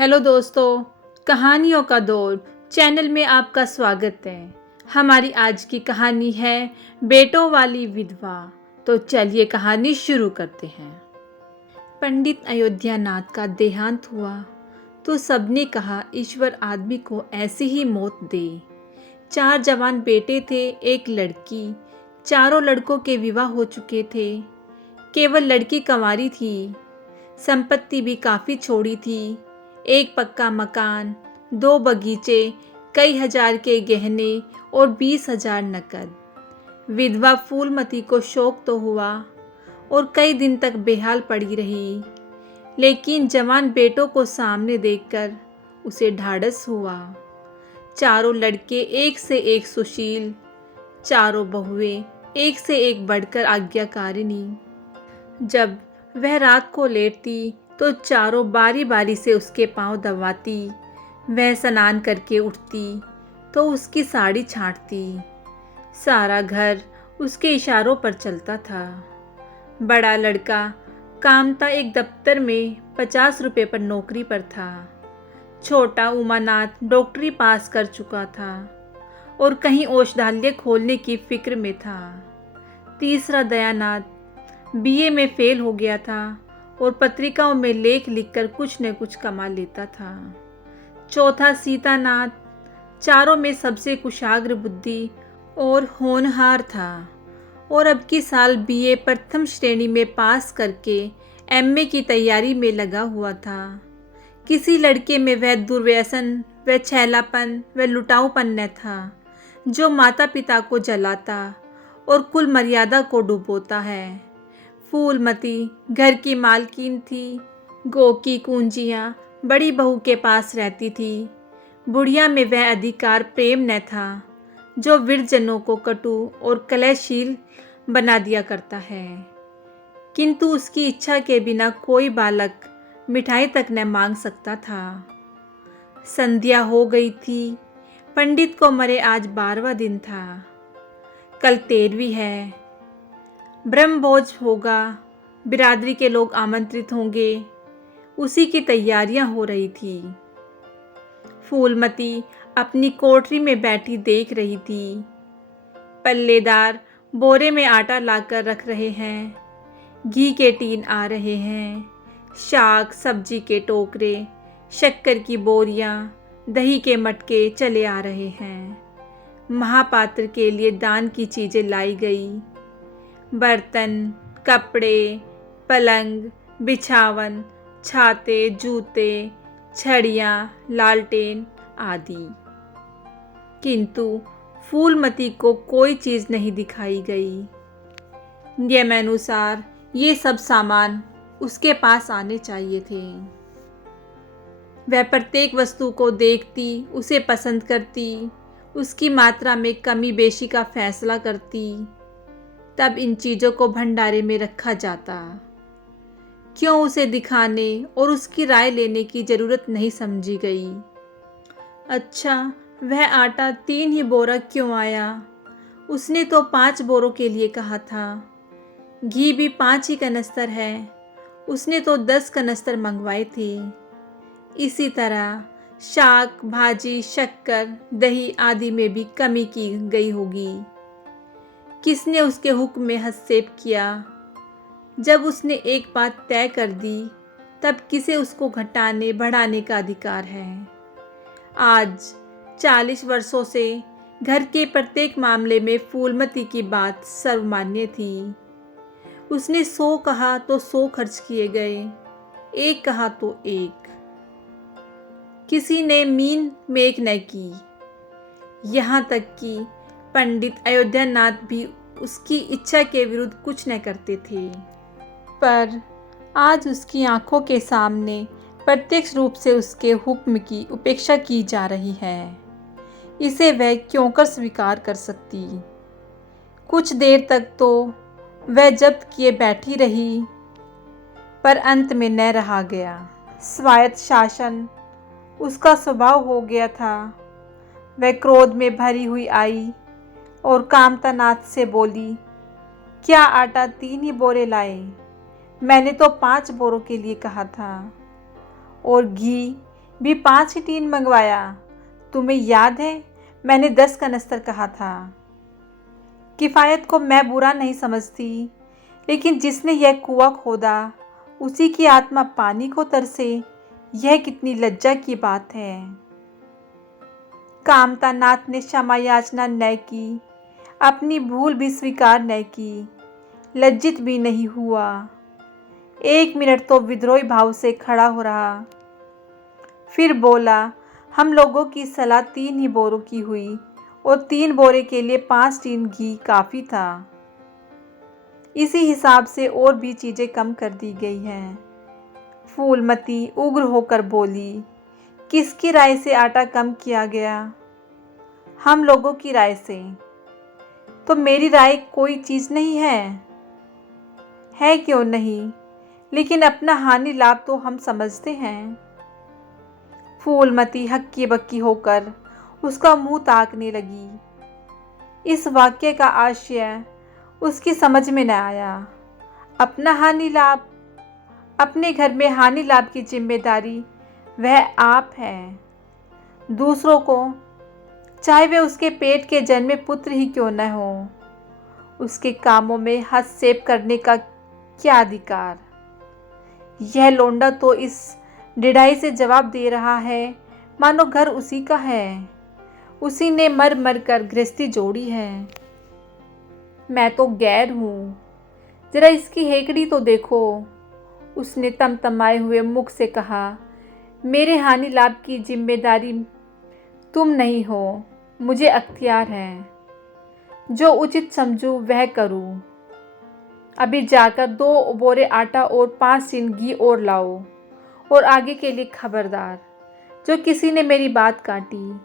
Hello दोस्तों, कहानियों का दौर चैनल में आपका स्वागत है। हमारी आज की कहानी है बेटों वाली विधवा। तो चलिए कहानी शुरू करते हैं। पंडित अयोध्यानाथ का देहांत हुआ तो सबने कहा ईश्वर आदमी को ऐसी ही मौत दे। 4 जवान बेटे थे, एक लड़की। चारों लड़कों के विवाह हो चुके थे, केवल लड़की कंवारी थी। संपत्ति भी काफ़ी छोड़ी थी, एक पक्का मकान, 2 बगीचे, कई हजार के गहने और 20,000 नकद। विधवा फूलमती को शौक तो हुआ और कई दिन तक बेहाल पड़ी रही, लेकिन जवान बेटों को सामने देखकर उसे ढाढ़स हुआ। चारों लड़के एक से एक सुशील, चारों बहुएं एक से एक बढ़कर आज्ञाकारिणी। जब वह रात को लेटती तो चारों बारी बारी से उसके पांव दबाती। वह स्नान करके उठती तो उसकी साड़ी छांटती। सारा घर उसके इशारों पर चलता था। बड़ा लड़का कामता एक दफ्तर में 50 रुपये पर नौकरी पर था। छोटा उमानाथ डॉक्टरी पास कर चुका था और कहीं औषधालय खोलने की फिक्र में था। तीसरा दयानाथ बीए में फेल हो गया था और पत्रिकाओं में लेख लिखकर कुछ न कुछ कमा लेता था। चौथा सीतानाथ चारों में सबसे कुशाग्र बुद्धि और होनहार था और अब की साल बीए प्रथम श्रेणी में पास करके एमए की तैयारी में लगा हुआ था। किसी लड़के में वह दुर्व्यसन, वह छैलापन, वह लुटाऊपन न था जो माता पिता को जलाता और कुल मर्यादा को डुबोता है। फूलमती घर की मालकिन थी। गो की कुंजियाँ बड़ी बहू के पास रहती थी। बुढ़िया में वह अधिकार प्रेम न था जो विरजनों को कटु और कलहशील बना दिया करता है, किंतु उसकी इच्छा के बिना कोई बालक मिठाई तक न मांग सकता था। संध्या हो गई थी। पंडित को मरे आज 12वां दिन था। कल 13वीं है। ब्रह्मभोज होगा, बिरादरी के लोग आमंत्रित होंगे, उसी की तैयारियां हो रही थी। फूलमती अपनी कोठरी में बैठी देख रही थी। पल्लेदार बोरे में आटा लाकर रख रहे हैं, घी के टीन आ रहे हैं, शाक सब्जी के टोकरे, शक्कर की बोरियां, दही के मटके चले आ रहे हैं। महापात्र के लिए दान की चीज़ें लाई गई, बर्तन, कपड़े, पलंग, बिछावन, छाते, जूते, छड़ियाँ, लालटेन आदि। किंतु फूलमती को कोई चीज़ नहीं दिखाई गई। नियमानुसार ये सब सामान उसके पास आने चाहिए थे। वह प्रत्येक वस्तु को देखती, उसे पसंद करती, उसकी मात्रा में कमी बेशी का फैसला करती। तब इन चीज़ों को भंडारे में रखा जाता। क्यों उसे दिखाने और उसकी राय लेने की ज़रूरत नहीं समझी गई। अच्छा, वह आटा 3 ही बोरा क्यों आया? उसने तो 5 बोरों के लिए कहा था। घी भी 5 ही कनस्तर है, उसने तो 10 कनस्तर मंगवाए थे। इसी तरह शाक, भाजी, शक्कर, दही आदि में भी कमी की गई होगी। किसने उसके हुक्म में हस्तक्षेप किया? जब उसने एक बात तय कर दी, तब किसे उसको घटाने बढ़ाने का अधिकार है? आज 40 वर्षों से घर के प्रत्येक मामले में फूलमती की बात सर्वमान्य थी। उसने 100 कहा तो 100 खर्च किए गए, 1 कहा तो 1। किसी ने मीन मेक न की। यहाँ तक कि पंडित अयोध्यानाथ भी उसकी इच्छा के विरुद्ध कुछ न करते थे। पर आज उसकी आंखों के सामने प्रत्यक्ष रूप से उसके हुक्म की उपेक्षा की जा रही है। इसे वह क्यों कर स्वीकार कर सकती? कुछ देर तक तो वह जब्त किए बैठी रही, पर अंत में न रहा गया। स्वायत्त शासन उसका स्वभाव हो गया था। वह क्रोध में भरी हुई आई और कामतानाथ से बोली, क्या आटा 3 ही बोरे लाए? मैंने तो 5 बोरों के लिए कहा था। और घी भी 5 ही टीन मंगवाया। तुम्हें याद है मैंने 10 कनस्तर कहा था। किफ़ायत को मैं बुरा नहीं समझती, लेकिन जिसने यह कुआं खोदा उसी की आत्मा पानी को तरसे, यह कितनी लज्जा की बात है। कामतानाथ ने क्षमा याचना न की, अपनी भूल भी स्वीकार न की, लज्जित भी नहीं हुआ। 1 मिनट तो विद्रोही भाव से खड़ा हो रहा, फिर बोला, हम लोगों की सलाह 3 ही बोरों की हुई और 3 बोरे के लिए 5 टीन घी काफ़ी था। इसी हिसाब से और भी चीज़ें कम कर दी गई हैं। फूलमती उग्र होकर बोली, किसकी राय से आटा कम किया गया? हम लोगों की राय से। तो मेरी राय कोई चीज़ नहीं है क्यों नहीं, लेकिन अपना हानि लाभ तो हम समझते हैं। फूलमती हक्की बक्की होकर उसका मुंह ताकने लगी। इस वाक्य का आशय उसकी समझ में न आया। अपना हानि लाभ, अपने घर में हानि लाभ की जिम्मेदारी वह आप है। दूसरों को, चाहे वे उसके पेट के जन्मे पुत्र ही क्यों न हो, उसके कामों में हस्तक्षेप करने का क्या अधिकार? यह लोंडा तो इस ढिठाई से जवाब दे रहा है मानो घर उसी का है, उसी ने मर मर कर गृहस्थी जोड़ी है। मैं तो गैर हूँ, जरा इसकी हेकड़ी तो देखो। उसने तमतमाए हुए मुख से कहा, मेरे हानि लाभ की जिम्मेदारी तुम नहीं हो, मुझे अख्तियार है। जो उचित समझूं वह करूं। अभी जाकर 2 बोरे आटा और 5 टीन घी और लाओ, और आगे के लिए खबरदार, जो किसी ने मेरी बात काटी।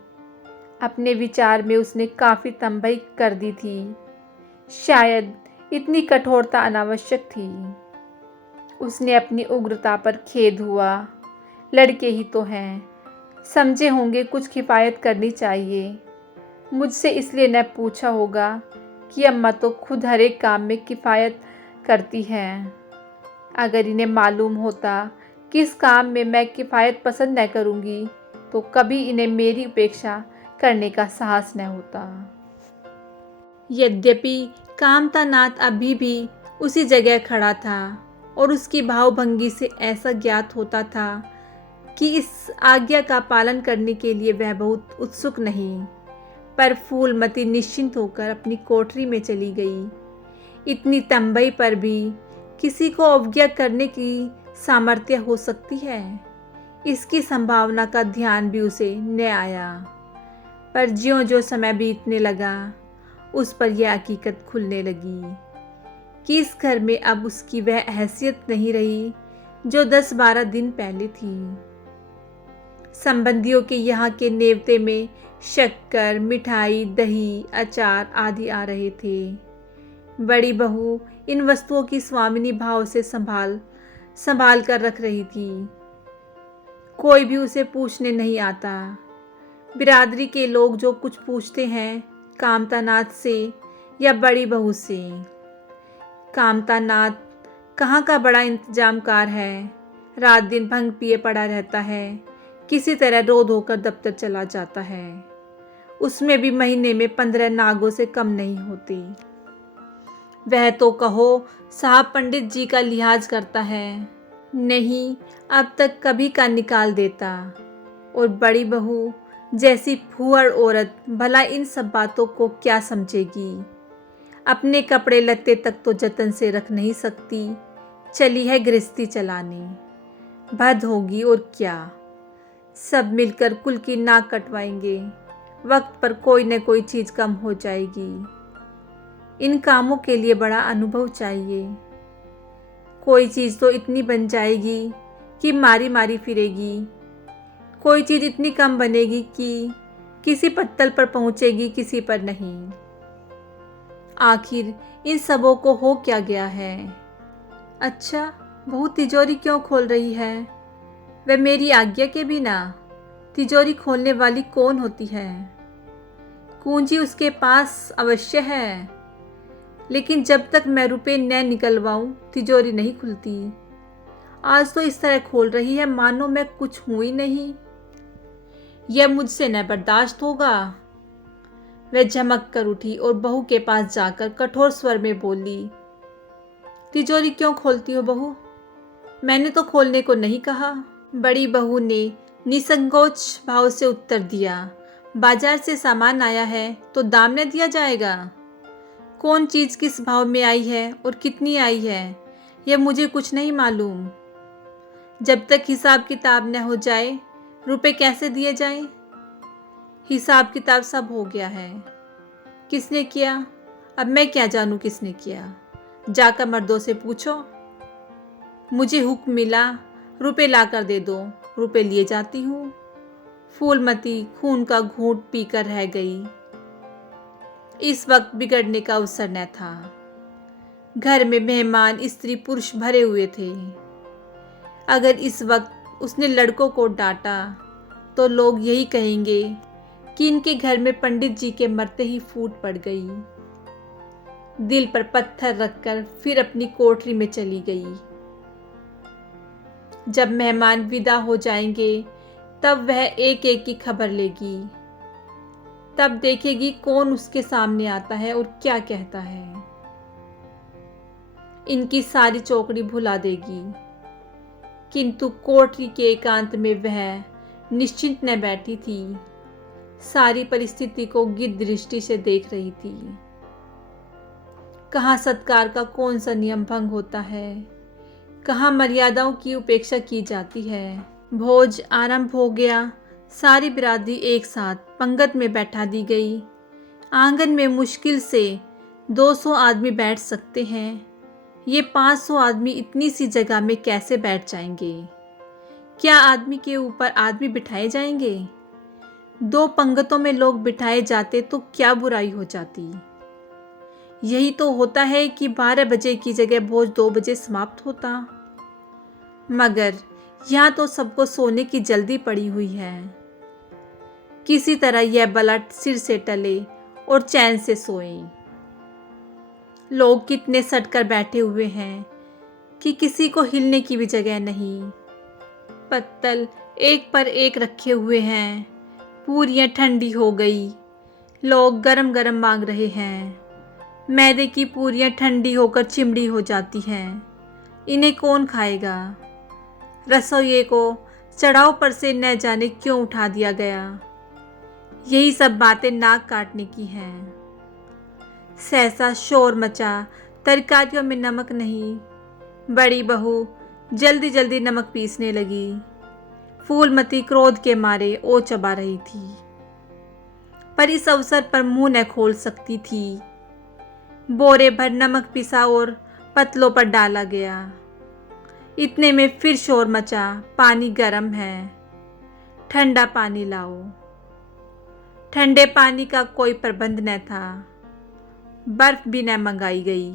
अपने विचार में उसने काफ़ी तंबई कर दी थी। शायद इतनी कठोरता अनावश्यक थी। उसने अपनी उग्रता पर खेद हुआ। लड़के ही तो हैं, समझे होंगे कुछ किफ़ायत करनी चाहिए। मुझसे इसलिए न पूछा होगा कि अम्मा तो खुद हर एक काम में किफ़ायत करती हैं। अगर इन्हें मालूम होता किस काम में मैं किफ़ायत पसंद न करूँगी, तो कभी इन्हें मेरी उपेक्षा करने का साहस न होता। यद्यपि कामतानाथ अभी भी उसी जगह खड़ा था और उसकी भावभंगी से ऐसा ज्ञात होता था कि इस आज्ञा का पालन करने के लिए वह बहुत उत्सुक नहीं, पर फूलमती निश्चिंत होकर अपनी कोठरी में चली गई। इतनी तंबई पर भी किसी को अवज्ञा करने की सामर्थ्य हो सकती है, इसकी संभावना का ध्यान भी उसे न आया। पर ज्यों-ज्यों समय बीतने लगा, उस पर यह हकीकत खुलने लगी कि इस घर में अब उसकी वह हैसियत नहीं रही जो 10-12 दिन पहले थी। संबंधियों के यहाँ के नेवते में शक्कर, मिठाई, दही, अचार आदि आ रहे थे। बड़ी बहू इन वस्तुओं की स्वामिनी भाव से संभाल कर रख रही थी। कोई भी उसे पूछने नहीं आता। बिरादरी के लोग जो कुछ पूछते हैं कामतानाथ से या बड़ी बहू से। कामतानाथ कहाँ का बड़ा इंतजामकार है, रात दिन भंग पिए पड़ा रहता है, किसी तरह रो धोकर दफ्तर चला जाता है। उसमें भी महीने में 15 नागों से कम नहीं होती। वह तो कहो साहब पंडित जी का लिहाज करता है, नहीं अब तक कभी का निकाल देता। और बड़ी बहू जैसी फूहड़ औरत भला इन सब बातों को क्या समझेगी। अपने कपड़े लत्ते तक तो जतन से रख नहीं सकती, चली है गृहस्थी चलाने। भद होगी और क्या, सब मिलकर कुल की नाक कटवाएंगे। वक्त पर कोई न कोई चीज़ कम हो जाएगी। इन कामों के लिए बड़ा अनुभव चाहिए। कोई चीज़ तो इतनी बन जाएगी कि मारी मारी फिरेगी, कोई चीज़ इतनी कम बनेगी कि किसी पत्तल पर पहुंचेगी, किसी पर नहीं। आखिर इन सबों को हो क्या गया है? अच्छा, बहू तिजोरी क्यों खोल रही है? वह मेरी आज्ञा के बिना तिजोरी खोलने वाली कौन होती है? कुंजी उसके पास अवश्य है, लेकिन जब तक मैं रुपए न निकलवाऊं तिजोरी नहीं खुलती। आज तो इस तरह खोल रही है मानो मैं कुछ हूँ ही नहीं। यह मुझसे न बर्दाश्त होगा। वह झमक कर उठी और बहू के पास जाकर कठोर स्वर में बोली, तिजोरी क्यों खोलती हो बहू? मैंने तो खोलने को नहीं कहा। बड़ी बहू ने निसंकोच भाव से उत्तर दिया, बाजार से सामान आया है तो दाम न दिया जाएगा? कौन चीज़ किस भाव में आई है और कितनी आई है, यह मुझे कुछ नहीं मालूम। जब तक हिसाब किताब न हो जाए रुपए कैसे दिए जाएं? हिसाब किताब सब हो गया है। किसने किया? अब मैं क्या जानूं किसने किया? जाकर मर्दों से पूछो। मुझे हुक्म मिला, रुपए ला कर दे दो, रुपए लिए जाती हूँ। फूलमती खून का घूंट पीकर रह गई। इस वक्त बिगड़ने का अवसर न था। घर में मेहमान स्त्री पुरुष भरे हुए थे। अगर इस वक्त उसने लड़कों को डांटा तो लोग यही कहेंगे कि इनके घर में पंडित जी के मरते ही फूट पड़ गई। दिल पर पत्थर रखकर फिर अपनी कोठरी में चली गई। जब मेहमान विदा हो जाएंगे तब वह एक एक की खबर लेगी। तब देखेगी कौन उसके सामने आता है और क्या कहता है। इनकी सारी चौकड़ी भुला देगी। किंतु कोठरी के एकांत में वह निश्चिंत न बैठी थी, सारी परिस्थिति को गिद्ध दृष्टि से देख रही थी। कहाँ सत्कार का कौन सा नियम भंग होता है, कहाँ मर्यादाओं की उपेक्षा की जाती है। भोज आरंभ हो गया। सारी बिरादरी एक साथ पंगत में बैठा दी गई। आंगन में मुश्किल से 200 आदमी बैठ सकते हैं। ये 500 आदमी इतनी सी जगह में कैसे बैठ जाएंगे? क्या आदमी के ऊपर आदमी बिठाए जाएंगे? 2 पंगतों में लोग बिठाए जाते तो क्या बुराई हो जाती? यही तो होता है कि 12 बजे की जगह भोज 2 बजे समाप्त होता। मगर यहाँ तो सबको सोने की जल्दी पड़ी हुई है। किसी तरह यह बलट सिर से टले और चैन से सोए। लोग कितने सटकर बैठे हुए हैं कि किसी को हिलने की भी जगह नहीं। पत्तल एक पर एक रखे हुए हैं। पूरियां ठंडी हो गई। लोग गरम गरम मांग रहे हैं। मैदे की पूरियां ठंडी होकर चिमड़ी हो जाती हैं। इन्हें कौन खाएगा? रसोइये को चढ़ाव पर से न जाने क्यों उठा दिया गया। यही सब बातें नाक काटने की हैं। सहसा शोर मचा, तरकारियों में नमक नहीं। बड़ी बहू जल्दी जल्दी नमक पीसने लगी। फूलमती क्रोध के मारे ओ चबा रही थी, पर इस अवसर पर मुंह न खोल सकती थी। बोरे भर नमक पिसा और पतलों पर डाला गया। इतने में फिर शोर मचा, पानी गर्म है, ठंडा पानी लाओ। ठंडे पानी का कोई प्रबंध न था। बर्फ भी न मंगाई गई।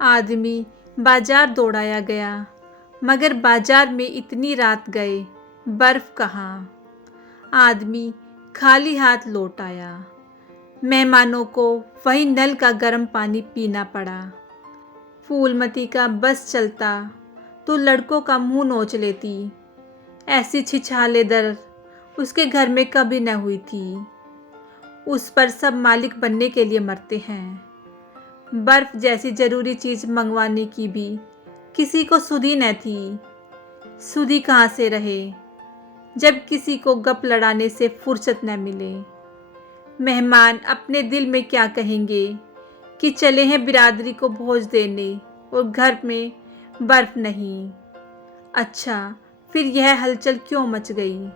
आदमी बाजार दौड़ाया गया, मगर बाजार में इतनी रात गए, बर्फ कहाँ? आदमी खाली हाथ लौट आया। मेहमानों को वही नल का गर्म पानी पीना पड़ा। फूलमती का बस चलता तो लड़कों का मुंह नोच लेती। ऐसी छिछालेदर उसके घर में कभी न हुई थी। उस पर सब मालिक बनने के लिए मरते हैं। बर्फ जैसी जरूरी चीज़ मंगवाने की भी किसी को सुधि न थी। सुधि कहाँ से रहे जब किसी को गप लड़ाने से फुर्सत न मिले। मेहमान अपने दिल में क्या कहेंगे कि चले हैं बिरादरी को भोज देने और घर में बर्फ नहीं। अच्छा, फिर यह हलचल क्यों मच गई?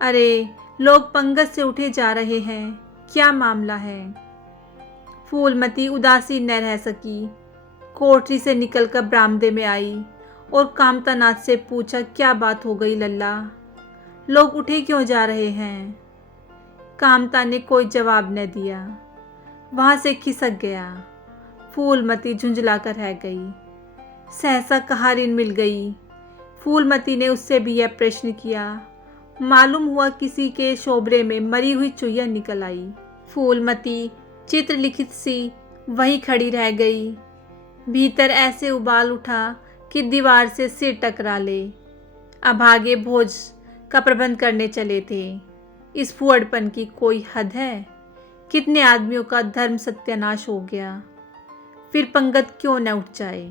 अरे, लोग पंगत से उठे जा रहे हैं, क्या मामला है? फूलमती उदासी न रह सकी। कोठरी से निकलकर बरामदे में आई और कामतानाथ से पूछा, क्या बात हो गई लल्ला? लोग उठे क्यों जा रहे हैं? कामता ने कोई जवाब न दिया। वहाँ से खिसक गया। फूलमती झुंझला कर रह गई। सहसा कहारिन मिल गई। फूलमती ने उससे भी यह प्रश्न किया। मालूम हुआ किसी के शोबरे में मरी हुई चुहिया निकल आई। फूलमती चित्रलिखित सी वहीं खड़ी रह गई। भीतर ऐसे उबाल उठा कि दीवार से सिर टकरा ले। अभागे भोज का प्रबंध करने चले थे। इस फुहड़पन की कोई हद है? कितने आदमियों का धर्म सत्यानाश हो गया, फिर पंगत क्यों न उठ जाए?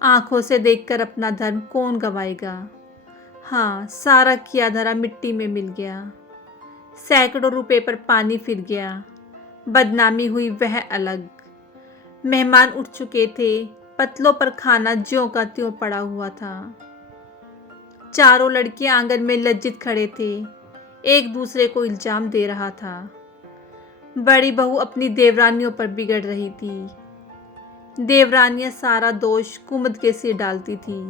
आंखों से देखकर अपना धर्म कौन गवाएगा? हाँ, सारा किया धरा मिट्टी में मिल गया। सैकड़ों रुपए पर पानी फिर गया। बदनामी हुई वह अलग। मेहमान उठ चुके थे, पतलों पर खाना ज्यों का त्यों पड़ा हुआ था। चारों लड़के आंगन में लज्जित खड़े थे, एक दूसरे को इल्जाम दे रहा था। बड़ी बहू अपनी देवरानियों पर बिगड़ रही थी। देवरानियां सारा दोष कुमुद के सिर डालती थी।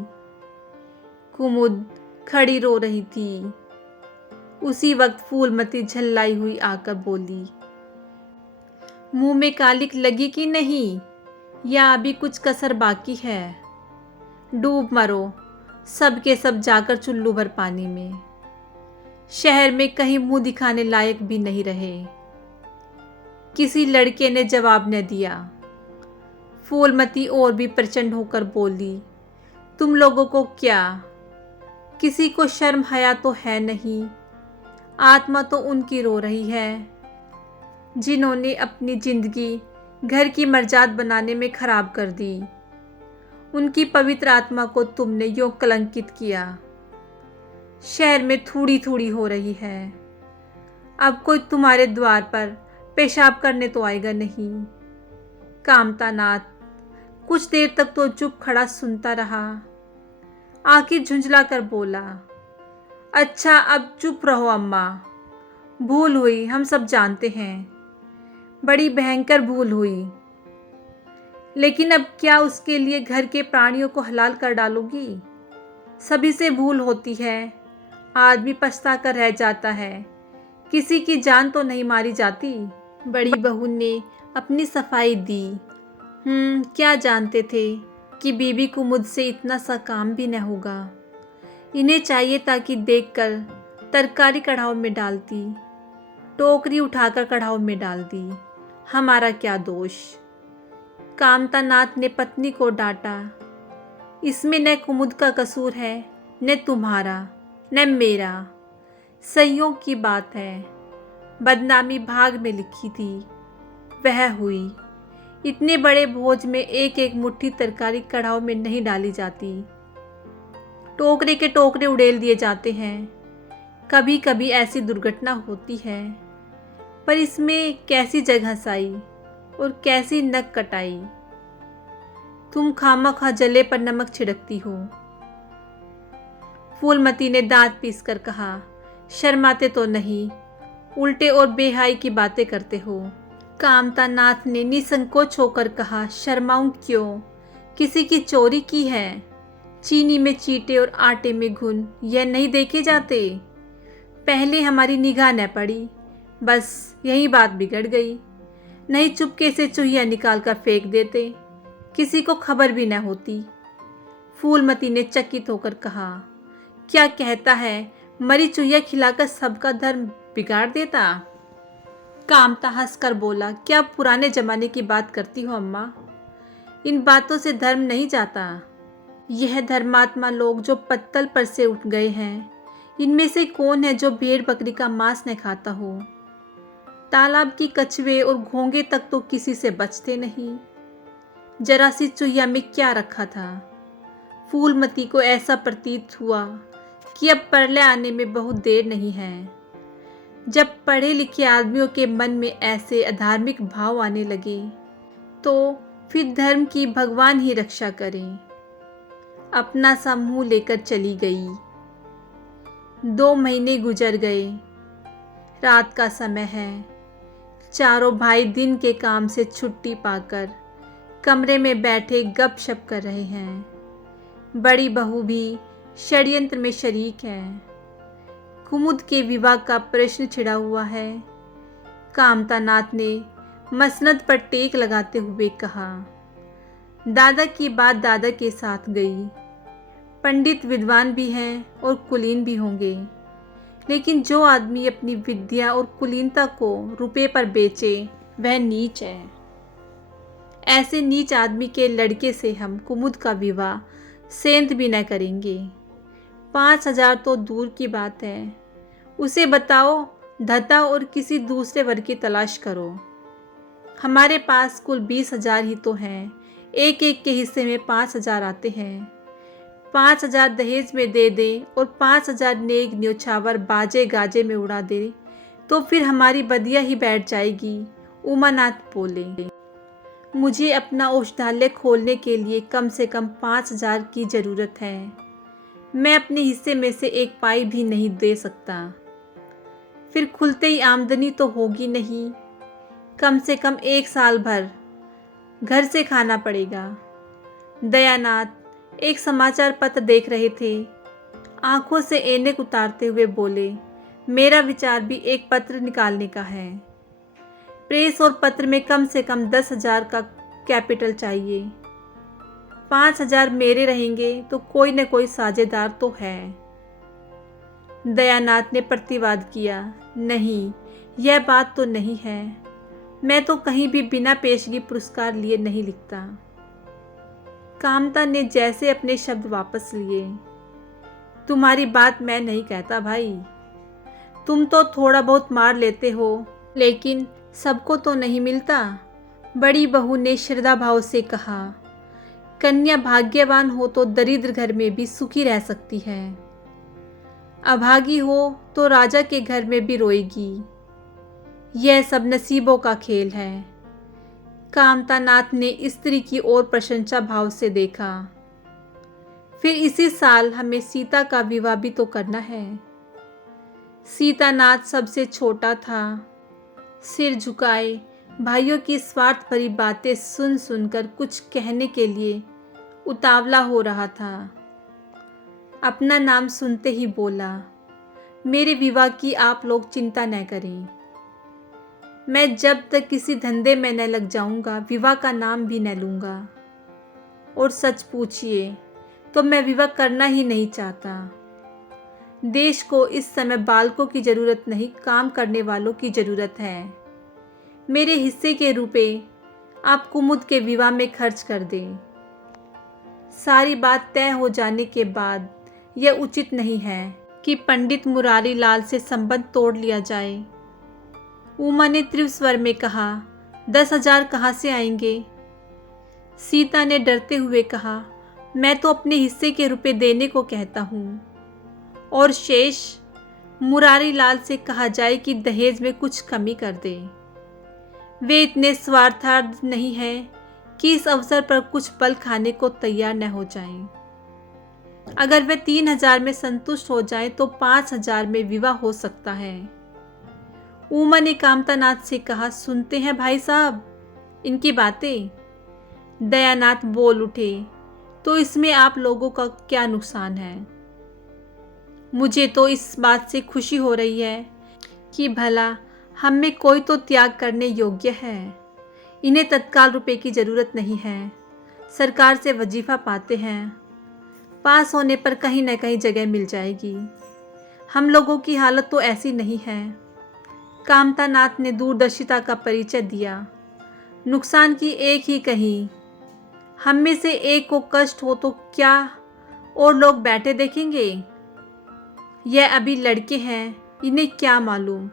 कुमुद खड़ी रो रही थी। उसी वक्त फूलमती झल्लाई हुई आकर बोली, मुंह में कालिक लगी कि नहीं, या अभी कुछ कसर बाकी है? डूब मरो सब के सब जाकर चुल्लू भर पानी में। शहर में कहीं मुंह दिखाने लायक भी नहीं रहे। किसी लड़के ने जवाब न दिया। फूलमती और भी प्रचंड होकर बोली, तुम लोगों को क्या, किसी को शर्म हया तो है नहीं? आत्मा तो उनकी रो रही है जिन्होंने अपनी जिंदगी घर की मर्जाद बनाने में खराब कर दी। उनकी पवित्र आत्मा को तुमने यूं कलंकित किया। शहर में थोड़ी थोड़ी हो रही है। अब कोई तुम्हारे द्वार पर पेशाब करने तो आएगा नहीं। कामतानाथ कुछ देर तक तो चुप खड़ा सुनता रहा, आखिर झुंझला कर बोला, अच्छा अब चुप रहो अम्मा, भूल हुई, हम सब जानते हैं, बड़ी भयंकर भूल हुई, लेकिन अब क्या उसके लिए घर के प्राणियों को हलाल कर डालोगी? सभी से भूल होती है, आदमी पछता कर रह जाता है, किसी की जान तो नहीं मारी जाती। बड़ी बहू ने अपनी सफाई दी। क्या जानते थे कि बीबी को मुझसे इतना सा काम भी न होगा। इन्हें चाहिए था कि देखकर तरकारी कढ़ाव में डालती, टोकरी उठाकर कढ़ाव में डाल दी। हमारा क्या दोष? कामतानाथ ने पत्नी को डांटा, इसमें न कुमुद का कसूर है, न तुम्हारा, न मेरा। संयोग की बात है, बदनामी भाग में लिखी थी, वह हुई। इतने बड़े भोज में एक एक मुट्ठी तरकारी कढ़ाव में नहीं डाली जाती, टोकरे के टोकरे उड़ेल दिए जाते हैं। कभी कभी ऐसी दुर्घटना होती है, पर इसमें कैसी जगह साई और कैसी नक कटाई। तुम खामखा जले पर नमक छिड़कती हो। फूलमती ने दांत पीसकर कहा, शर्माते तो नहीं, उल्टे और बेहाई की बातें करते हो। कामतानाथ ने निसंकोच होकर कहा, शर्माऊं क्यों? किसी की चोरी की है? चीनी में चींटे और आटे में घुन, यह नहीं देखे जाते? पहले हमारी निगाह न पड़ी, बस यही बात बिगड़ गई। नहीं चुपके से चूहिया निकाल कर फेंक देते, किसी को खबर भी न होती। फूलमती ने चकित होकर कहा, क्या कहता है, मरी चूहिया खिलाकर सबका धर्म बिगाड़ देता? कामता हंसकर बोला, क्या पुराने जमाने की बात करती हो अम्मा? इन बातों से धर्म नहीं जाता। यह धर्मात्मा लोग जो पत्तल पर से उठ गए हैं, इनमें से कौन है जो भेड़ बकरी का मांस न खाता हो? तालाब की कछुए और घोंगे तक तो किसी से बचते नहीं। जरा सी चूहिया में क्या रखा था? फूलमती को ऐसा प्रतीत हुआ कि अब प्रलय आने में बहुत देर नहीं है। जब पढ़े लिखे आदमियों के मन में ऐसे अधार्मिक भाव आने लगे, तो फिर धर्म की भगवान ही रक्षा करें। अपना सा मुंह लेकर चली गई। 2 महीने गुजर गए। रात का समय है। चारों भाई दिन के काम से छुट्टी पाकर कमरे में बैठे गपशप कर रहे हैं। बड़ी बहू भी षड्यंत्र में शरीक है। कुमुद के विवाह का प्रश्न छिड़ा हुआ है। कामतानाथ ने मसनद पर टेक लगाते हुए कहा, दादा की बात दादा के साथ गई। पंडित विद्वान भी हैं और कुलीन भी होंगे, लेकिन जो आदमी अपनी विद्या और कुलीनता को रुपये पर बेचे, वह नीच है। ऐसे नीच आदमी के लड़के से हम कुमुद का विवाह सेंध भी न करेंगे। 5,000 तो दूर की बात है। उसे बताओ धता और किसी दूसरे वर्ग की तलाश करो। हमारे पास कुल 20,000 ही तो हैं। एक एक के हिस्से में 5,000 आते हैं। 5,000 दहेज में दे दे और 5,000 नेक न्योछावर बाजे गाजे में उड़ा दे तो फिर हमारी बदिया ही बैठ जाएगी। उमानाथ बोले, मुझे अपना औषधालय खोलने के लिए कम से कम 5,000 की ज़रूरत है। मैं अपने हिस्से में से एक पाई भी नहीं दे सकता। फिर खुलते ही आमदनी तो होगी नहीं, कम से कम 1 साल भर घर से खाना पड़ेगा। दयानाथ एक समाचार पत्र देख रहे थे। आंखों से ऐनक उतारते हुए बोले, मेरा विचार भी एक पत्र निकालने का है। प्रेस और पत्र में कम से कम 10,000 का कैपिटल चाहिए। 5,000 मेरे रहेंगे तो कोई न कोई साझेदार तो है। दयानाथ ने प्रतिवाद किया, नहीं, यह बात तो नहीं है। मैं तो कहीं भी बिना पेशगी पुरस्कार लिए नहीं लिखता। कामता ने जैसे अपने शब्द वापस लिए, तुम्हारी बात मैं नहीं कहता भाई। तुम तो थोड़ा बहुत मार लेते हो, लेकिन सबको तो नहीं मिलता। बड़ी बहू ने श्रद्धा भाव से कहा, कन्या भाग्यवान हो तो दरिद्र घर में भी सुखी रह सकती है। अभागी हो तो राजा के घर में भी रोएगी। यह सब नसीबों का खेल है। कामतानाथ ने स्त्री की ओर प्रशंसा भाव से देखा। फिर इसी साल हमें सीता का विवाह भी तो करना है। सीतानाथ सबसे छोटा था। सिर झुकाए भाइयों की स्वार्थ भरी बातें सुन सुनकर कुछ कहने के लिए उतावला हो रहा था। अपना नाम सुनते ही बोला, मेरे विवाह की आप लोग चिंता न करें। मैं जब तक किसी धंधे में न लग जाऊंगा विवाह का नाम भी न लूंगा। और सच पूछिए तो मैं विवाह करना ही नहीं चाहता। देश को इस समय बालकों की ज़रूरत नहीं, काम करने वालों की ज़रूरत है। मेरे हिस्से के रुपए आप कुमुद के विवाह में खर्च कर दें। सारी बात तय हो जाने के बाद यह उचित नहीं है कि पंडित मुरारी लाल से संबंध तोड़ लिया जाए। उमा ने तीव्र स्वर में कहा, 10,000 कहाँ से आएंगे? सीता ने डरते हुए कहा, मैं तो अपने हिस्से के रुपए देने को कहता हूँ। और शेष मुरारी लाल से कहा जाए कि दहेज में कुछ कमी कर दे। वे इतने स्वार्थार्थ नहीं हैं कि इस अवसर पर कुछ पल खाने को तैयार न हो जाएं। अगर वे 3,000 में संतुष्ट हो जाएं तो 5,000 में विवाह हो सकता है। उमा ने कामतानाथ से कहा, सुनते हैं भाई साहब इनकी बातें? दयानाथ बोल उठे, तो इसमें आप लोगों का क्या नुकसान है? मुझे तो इस बात से खुशी हो रही है कि भला हम में कोई तो त्याग करने योग्य है। इन्हें तत्काल रुपए की ज़रूरत नहीं है। सरकार से वजीफ़ा पाते हैं। पास होने पर कहीं न कहीं जगह मिल जाएगी। हम लोगों की हालत तो ऐसी नहीं है। कामतानाथ ने दूरदर्शिता का परिचय दिया। नुकसान की एक ही कही, हम में से एक को कष्ट हो तो क्या और लोग बैठे देखेंगे? यह अभी लड़के हैं, इन्हें क्या मालूम।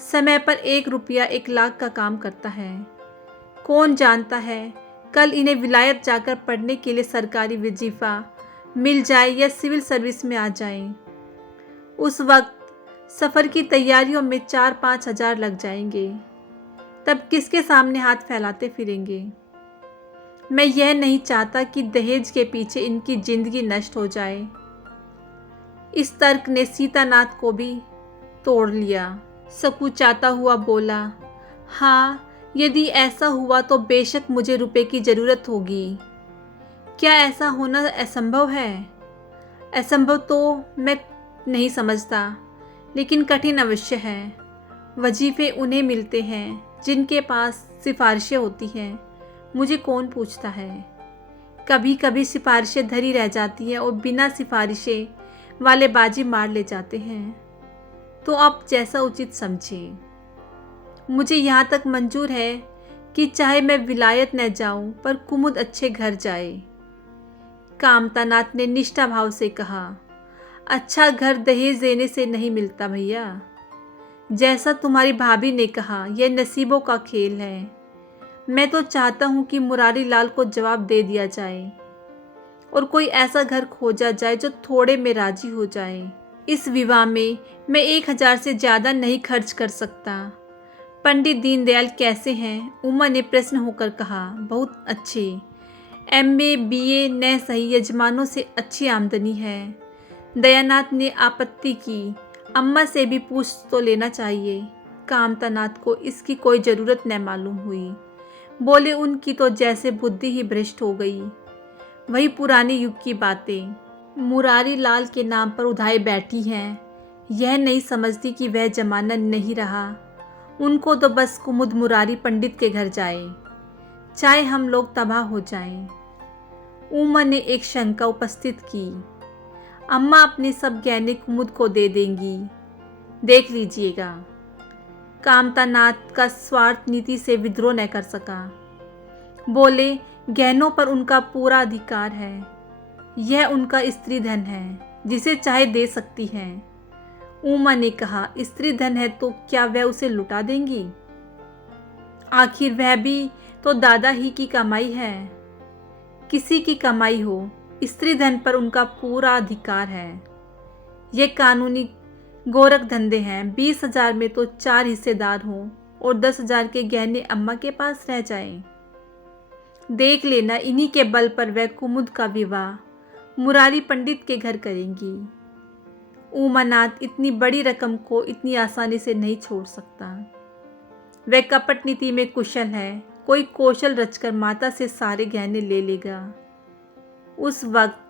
समय पर 1 रुपया 1 लाख का काम करता है। कौन जानता है कल इन्हें विलायत जाकर पढ़ने के लिए सरकारी वजीफ़ा मिल जाए या सिविल सर्विस में आ जाएं। उस वक्त सफ़र की तैयारियों में 4-5 हज़ार लग जाएंगे। तब किसके सामने हाथ फैलाते फिरेंगे? मैं यह नहीं चाहता कि दहेज के पीछे इनकी जिंदगी नष्ट हो जाए। इस तर्क ने सीतानाथ को भी तोड़ लिया। सकुचाता हुआ बोला, हाँ, यदि ऐसा हुआ तो बेशक मुझे रुपए की ज़रूरत होगी। क्या ऐसा होना असंभव है? असंभव तो मैं नहीं समझता, लेकिन कठिन अवश्य है। वजीफ़े उन्हें मिलते हैं जिनके पास सिफारिशें होती हैं। मुझे कौन पूछता है? कभी कभी सिफारिशें धरी रह जाती हैं और बिना सिफारिशें वाले बाजी मार ले जाते हैं। तो आप जैसा उचित समझें। मुझे यहाँ तक मंजूर है कि चाहे मैं विलायत न जाऊं पर कुमुद अच्छे घर जाए। कामतानाथ ने निष्ठा भाव से कहा, अच्छा घर दहेज देने से नहीं मिलता भैया। जैसा तुम्हारी भाभी ने कहा, यह नसीबों का खेल है। मैं तो चाहता हूँ कि मुरारी लाल को जवाब दे दिया जाए और कोई ऐसा घर खोजा जाए जो थोड़े में राजी हो जाए। इस विवाह में मैं 1,000 से ज़्यादा नहीं खर्च कर सकता। पंडित दीनदयाल कैसे हैं? उमा ने प्रश्न होकर कहा। बहुत अच्छे। MA BA न सही, यजमानों से अच्छी आमदनी है। दयानाथ ने आपत्ति की। अम्मा से भी पूछ तो लेना चाहिए। कामतानाथ को इसकी कोई ज़रूरत न मालूम हुई। बोले, उनकी तो जैसे बुद्धि ही भ्रष्ट हो गई। वही पुराने युग की बातें मुरारी लाल के नाम पर उधाई बैठी हैं। यह नहीं समझती कि वह जमाना नहीं रहा। उनको तो बस कुमुद मुरारी पंडित के घर जाए, चाहे हम लोग तबाह हो जाएं। उमा ने एक शंका उपस्थित की। अम्मा अपने सब गहने कुमुद को दे देंगी, देख लीजिएगा। कामतानाथ का स्वार्थ नीति से विद्रोह न कर सका। बोले, गहनों पर उनका पूरा अधिकार है। यह उनका स्त्री धन है, जिसे चाहे दे सकती हैं। उमा ने कहा, स्त्री धन है तो क्या वह उसे लुटा देंगी? आखिर वह भी तो दादा ही की कमाई है। किसी की कमाई हो, स्त्री धन पर उनका पूरा अधिकार है। ये कानूनी गोरख धंधे हैं। 20,000 में तो 4 हिस्सेदार हों और 10,000 के गहने अम्मा के पास रह जाएं। देख लेना, इन्हीं के बल पर वह कुमुद का विवाह मुरारी पंडित के घर करेंगी। उमानाथ इतनी बड़ी रकम को इतनी आसानी से नहीं छोड़ सकता। वह कपट नीति में कुशल है। कोई कौशल रचकर माता से सारे गहने ले लेगा। उस वक्त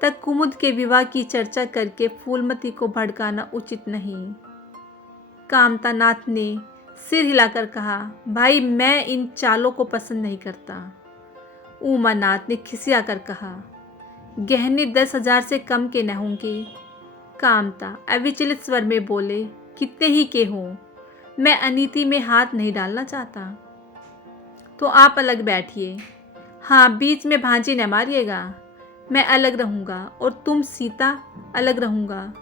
तक कुमुद के विवाह की चर्चा करके फूलमती को भड़काना उचित नहीं। कामतानाथ ने सिर हिलाकर कहा, भाई मैं इन चालों को पसंद नहीं करता। उमानाथ ने खिसियाकर कहा, गहने 10,000 से कम के न होंगे। कामता अविचलित स्वर में बोले, कितने ही के हों, मैं अनीति में हाथ नहीं डालना चाहता। तो आप अलग बैठिए। हाँ, बीच में भांजी न मारिएगा। मैं अलग रहूँगा और तुम सीता अलग रहूँगा।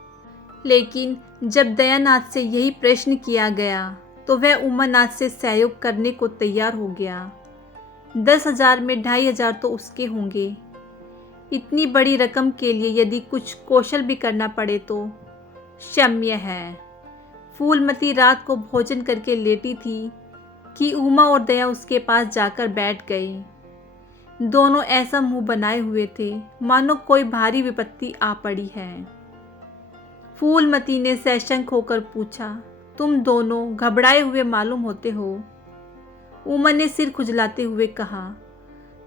लेकिन जब दयानाथ से यही प्रश्न किया गया तो वह उमानाथ से सहयोग करने को तैयार हो गया। 10,000 में 2,500 तो उसके होंगे। इतनी बड़ी रकम के लिए यदि कुछ कौशल भी करना पड़े तो क्षम्य है। फूलमती रात को भोजन करके लेटी थी कि उमा और दया उसके पास जाकर बैठ गई। दोनों ऐसा मुंह बनाए हुए थे मानो कोई भारी विपत्ति आ पड़ी है। फूलमती ने सशंक होकर पूछा, तुम दोनों घबराए हुए मालूम होते हो। उमा ने सिर खुजलाते हुए कहा,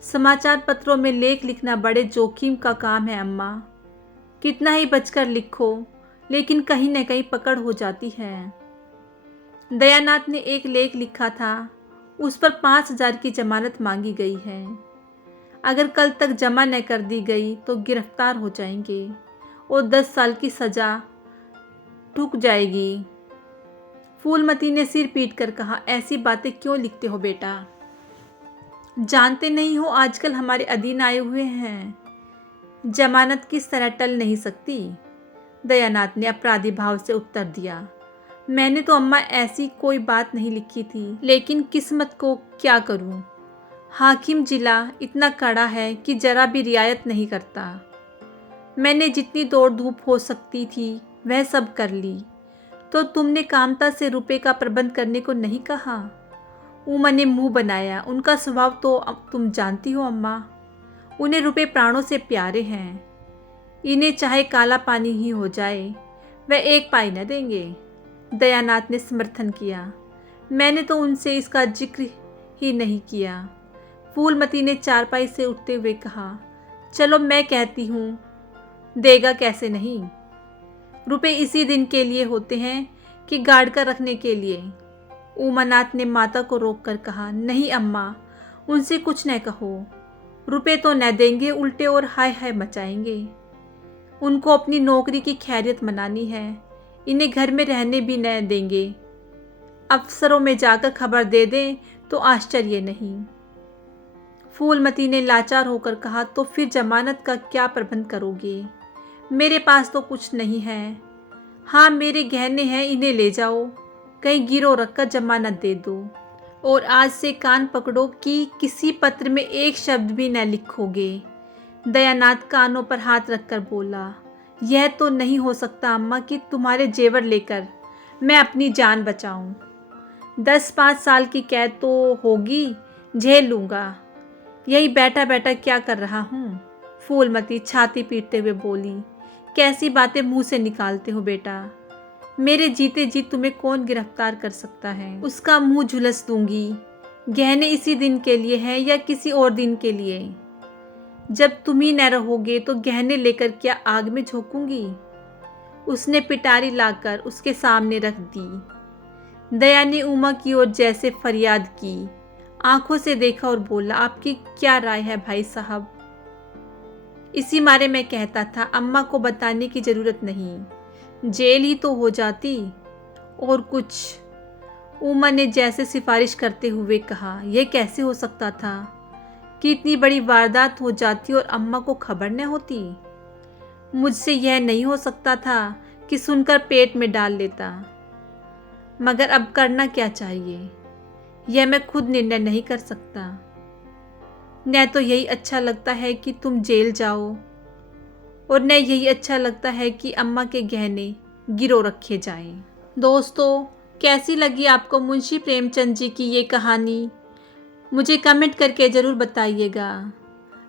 समाचार पत्रों में लेख लिखना बड़े जोखिम का काम है अम्मा। कितना ही बचकर लिखो, लेकिन कहीं न कहीं पकड़ हो जाती है। दयानाथ ने एक लेख लिखा था, उस पर 5,000 की जमानत मांगी गई है। अगर कल तक जमा न कर दी गई तो गिरफ्तार हो जाएंगे और 10 साल की सज़ा ठुक जाएगी। फूलमती ने सिर पीट कर कहा, ऐसी बातें क्यों लिखते हो बेटा? जानते नहीं हो आजकल हमारे अधीन आए हुए हैं। जमानत किस तरह टल नहीं सकती। दयानाथ ने अपराधी भाव से उत्तर दिया, मैंने तो अम्मा ऐसी कोई बात नहीं लिखी थी, लेकिन किस्मत को क्या करूं। हाकिम जिला इतना कड़ा है कि जरा भी रियायत नहीं करता। मैंने जितनी दौड़ धूप हो सकती थी वह सब कर ली। तो तुमने कामता से रुपए का प्रबंध करने को नहीं कहा? उमा ने मुंह बनाया। उनका स्वभाव तो तुम जानती हो अम्मा। उन्हें रुपए प्राणों से प्यारे हैं। इन्हें चाहे काला पानी ही हो जाए, वह एक पाई न देंगे। दयानाथ ने समर्थन किया, मैंने तो उनसे इसका जिक्र ही नहीं किया। फूलमती ने चारपाई से उठते हुए कहा, चलो मैं कहती हूँ, देगा कैसे नहीं। रुपए इसी दिन के लिए होते हैं कि गाड़ कर रखने के लिए। उमानाथ ने माता को रोककर कहा, नहीं अम्मा, उनसे कुछ न कहो। रुपए तो न देंगे, उल्टे और हाय हाय मचाएंगे। उनको अपनी नौकरी की खैरियत मनानी है। इन्हें घर में रहने भी न देंगे। अफसरों में जाकर खबर दे दें तो आश्चर्य नहीं। फूलमती ने लाचार होकर कहा, तो फिर जमानत का क्या प्रबंध करोगे? मेरे पास तो कुछ नहीं है। हाँ, मेरे गहने हैं, इन्हें ले जाओ, कहीं गिरो रखकर जमा न दे दो। और आज से कान पकड़ो कि किसी पत्र में एक शब्द भी न लिखोगे। दयानाथ कानों पर हाथ रखकर बोला, यह तो नहीं हो सकता अम्मा कि तुम्हारे जेवर लेकर मैं अपनी जान बचाऊं। 10-5 साल की कैद तो होगी, झेल लूँगा। यही बैठा बैठा क्या कर रहा हूँ। फूलमती छाती पीटते हुए बोली, कैसी बातें मुंह से निकालते हो बेटा। मेरे जीते जी तुम्हें कौन गिरफ्तार कर सकता है। उसका मुंह झुलस दूंगी। गहने इसी दिन के लिए हैं या किसी और दिन के लिए। जब तुम ही न रहोगे तो गहने लेकर क्या आग में झोंकूंगी। उसने पिटारी लाकर उसके सामने रख दी। दया ने उमा की ओर जैसे फरियाद की, आंखों से देखा और बोला, आपकी क्या राय है भाई साहब। इसी मारे मैं कहता था अम्मा को बताने की जरूरत नहीं, जेल ही तो हो जाती और कुछ। उमा ने जैसे सिफारिश करते हुए कहा, यह कैसे हो सकता था कि इतनी बड़ी वारदात हो जाती और अम्मा को खबर न होती। मुझसे यह नहीं हो सकता था कि सुनकर पेट में डाल लेता, मगर अब करना क्या चाहिए यह मैं खुद निर्णय नहीं कर सकता। न तो यही अच्छा लगता है कि तुम जेल जाओ और न यही अच्छा लगता है कि अम्मा के गहने गिरो रखे जाएं। दोस्तों, कैसी लगी आपको मुंशी प्रेमचंद जी की ये कहानी, मुझे कमेंट करके ज़रूर बताइएगा।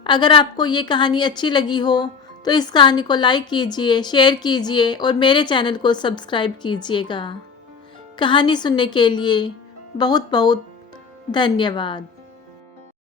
अगर आपको ये कहानी अच्छी लगी हो तो इस कहानी को लाइक कीजिए, शेयर कीजिए और मेरे चैनल को सब्सक्राइब कीजिएगा। कहानी सुनने के लिए बहुत बहुत धन्यवाद।